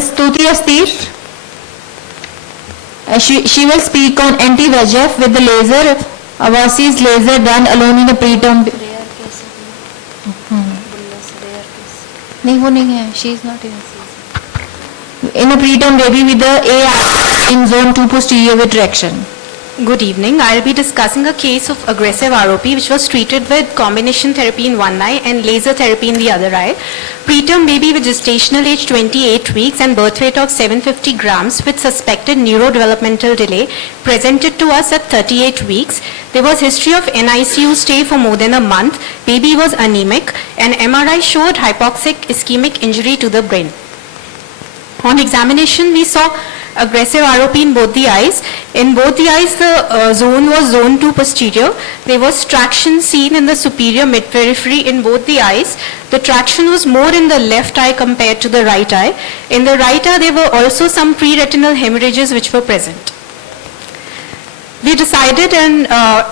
Then Stuti Astir. She will speak on anti-VEGF with the laser, overseas laser done alone in a preterm. नहीं वो नहीं है. She is not in a preterm baby with the AI in zone 2 posterior with traction. Good evening. I'll be discussing a case of aggressive ROP which was treated with combination therapy in one eye and laser therapy in the other eye. Preterm baby with gestational age 28 weeks and birth weight of 750 grams with suspected neurodevelopmental delay presented to us at 38 weeks. There was history of NICU stay for more than a month. Baby was anemic and MRI showed hypoxic ischemic injury to the brain. On examination, we saw aggressive ROP in both the eyes. In both the eyes, the zone was zone 2 posterior. There was traction seen in the superior mid-periphery in both the eyes. The traction was more in the left eye compared to the right eye. In the right eye, there were also some pre-retinal hemorrhages which were present. We decided and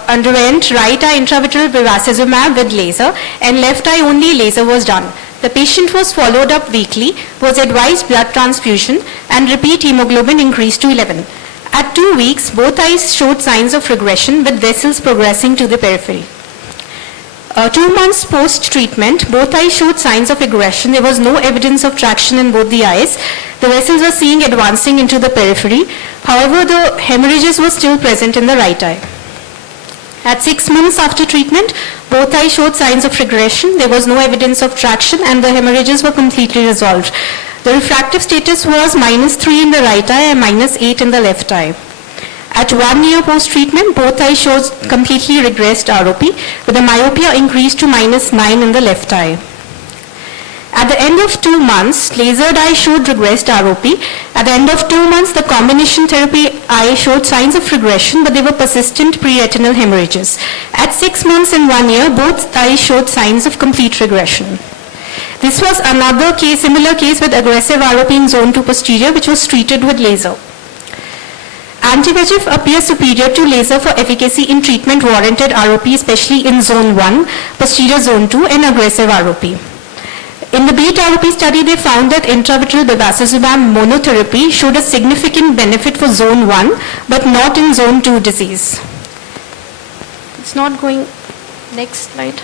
underwent right eye intravitreal bevacizumab with laser and left eye only laser was done. The patient was followed up weekly, was advised blood transfusion and repeat hemoglobin increased to 11. At 2 weeks, both eyes showed signs of regression with vessels progressing to the periphery. 2 months post-treatment, both eyes showed signs of regression. There was no evidence of traction in both the eyes. The vessels were seen advancing into the periphery. However, the hemorrhages were still present in the right eye. At 6 months after treatment, both eyes showed signs of regression. There was no evidence of traction and the hemorrhages were completely resolved. The refractive status was -3 in the right eye and -8 in the left eye. At 1 year post-treatment, both eyes showed completely regressed ROP with the myopia increased to -9 in the left eye. At the end of 2 months, lasered eye showed regressed ROP. At the end of 2 months, the combination therapy eye showed signs of regression, but they were persistent pre-retinal hemorrhages. At 6 months and 1 year, both eyes showed signs of complete regression. This was another case, similar case with aggressive ROP in zone 2 posterior, which was treated with laser. Anti-VEGF appears superior to laser for efficacy in treatment warranted ROP, especially in zone 1, posterior zone 2, and aggressive ROP. In the BEAT ROP study, they found that intravitreal bevacizumab monotherapy showed a significant benefit for zone 1, but not in zone 2 disease. It's not going, next slide.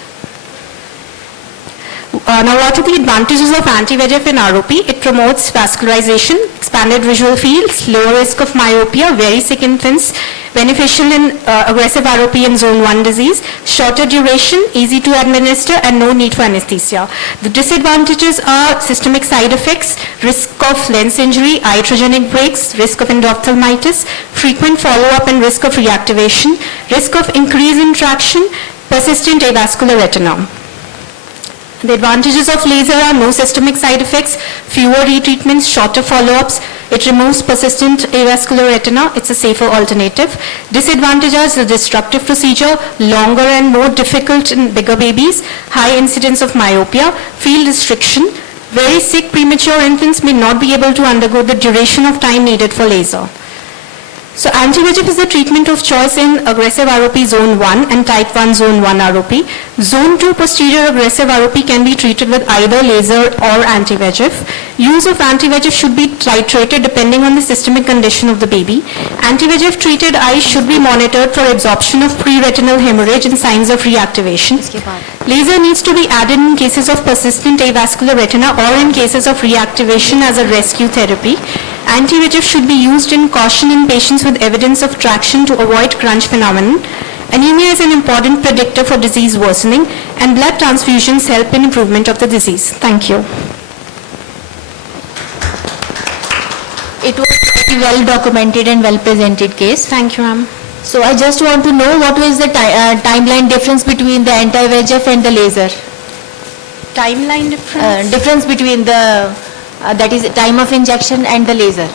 Now, what are the advantages of anti-VEGF in ROP? It promotes vascularization, expanded visual fields, lower risk of myopia, very sick infants, beneficial in aggressive ROP in zone 1 disease, shorter duration, easy to administer, and no need for anesthesia. The disadvantages are systemic side effects, risk of lens injury, iatrogenic breaks, risk of endophthalmitis, frequent follow-up and risk of reactivation, risk of increase in traction, persistent avascular retina. The advantages of laser are no systemic side effects, fewer retreatments, shorter follow-ups. It removes persistent avascular retina. It's a safer alternative. Disadvantages, the disruptive procedure, longer and more difficult in bigger babies, high incidence of myopia, field restriction. Very sick premature infants may not be able to undergo the duration of time needed for laser. So anti-VEGF is the treatment of choice in aggressive ROP zone 1 and type 1 zone 1 ROP. Zone 2 posterior aggressive ROP can be treated with either laser or anti-VEGF. Use of anti-VEGF should be titrated depending on the systemic condition of the baby. Anti-VEGF treated eyes should be monitored for absorption of pre-retinal hemorrhage and signs of reactivation. Laser needs to be added in cases of persistent avascular retina or in cases of reactivation as a rescue therapy. Anti-VEGF should be used in caution in patients with evidence of traction to avoid crunch phenomenon. Anemia is an important predictor for disease worsening, and blood transfusions help in improvement of the disease. Thank you. It was a very well documented and well presented case. Thank you, ma'am. So I just want to know what was the timeline difference between the anti-VEGF and the laser? Timeline difference? Difference between the that is time of injection and the laser.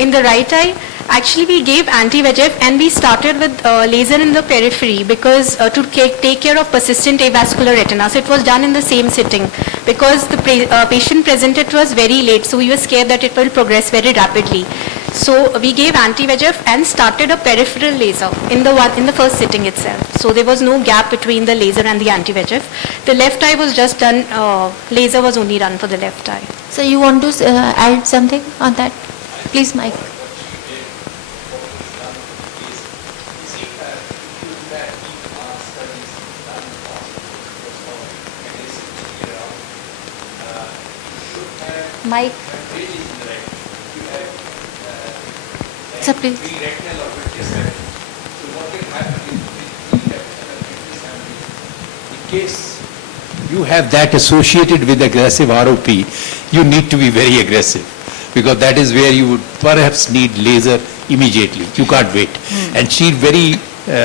In the right eye, actually we gave anti-VEGF and we started with laser in the periphery because to take care of persistent avascular retina. So it was done in the same sitting because the patient presented to us very late, so we were scared that it will progress very rapidly. So we gave anti-VEGF and started a peripheral laser in the first sitting itself. So there was no gap between the laser and the anti-VEGF. The left eye was just done, laser was only done for the left eye. So you want to add something on that? Please, Mike. Mike. Sir, please. In case you have that associated with aggressive ROP, you need to be very aggressive, because that is where you would perhaps need laser immediately. You can't wait. And she very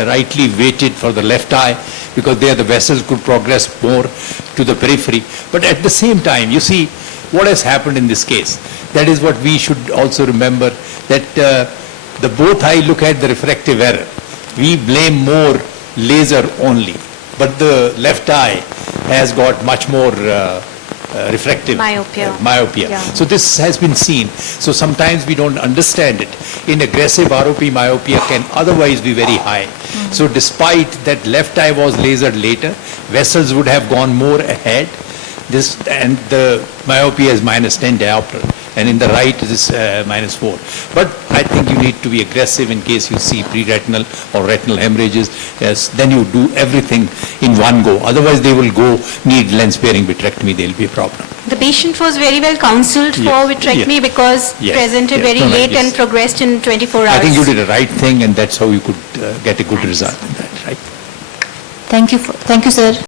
rightly waited for the left eye, because there the vessels could progress more to the periphery. But at the same time, you see what has happened in this case. That is what we should also remember, that the both eye look at the refractive error. We blame more laser only, but the left eye has got much more refractive Myopia. Yeah. So this has been seen. So sometimes we don't understand it. In aggressive ROP, myopia can otherwise be very high. So despite that left eye was lasered later, vessels would have gone more ahead. This, and the myopia is -10 diopter, and in the right it is -4. But I think you need to be aggressive in case you see pre-retinal or retinal hemorrhages. Yes, then you do everything in one go. Otherwise they will go need lens-sparing vitrectomy. There will be a problem. The patient was very well counseled for Yes, vitrectomy yes. because Yes, presented yes. very No, no, late yes. and progressed in 24 hours. I think you did the right thing, and that's how you could get a good result in that, right? Thank you, sir.